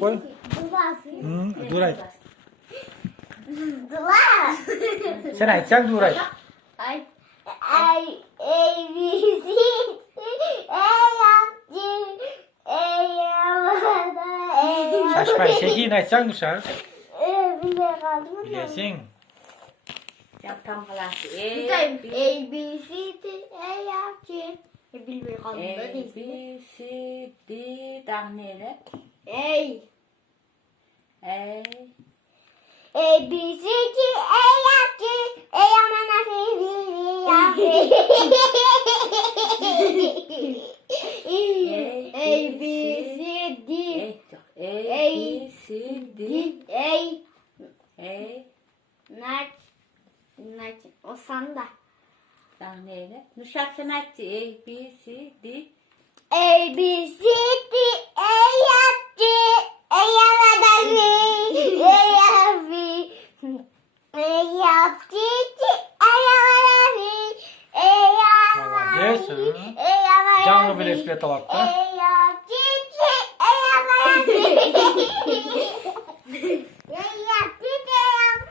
Koy. Duray. Duvar. Sen aytsan Duray. Ay. A, B, C, Şaşmay. Sekin aytsan Nuşar. Bile kaldı mı? Bilesin. Yap tam kalası. A, B, C, D, E, F, G. Bilmeye kaldı da A, değil. B, C, D, daha neyle? A, B, C, D, E, F, G. E, yana, F, G, A, B, C, D. A, B, C, D, O sanda. daha neyle? Nuşak sanatçı. A, B, C, D. A, B, C, D, E, F, G, E, yana, F, E, F, E, F, G, E, yana, F, E, yana, Молодец. E, yana, Canlı bir espri talattı. E,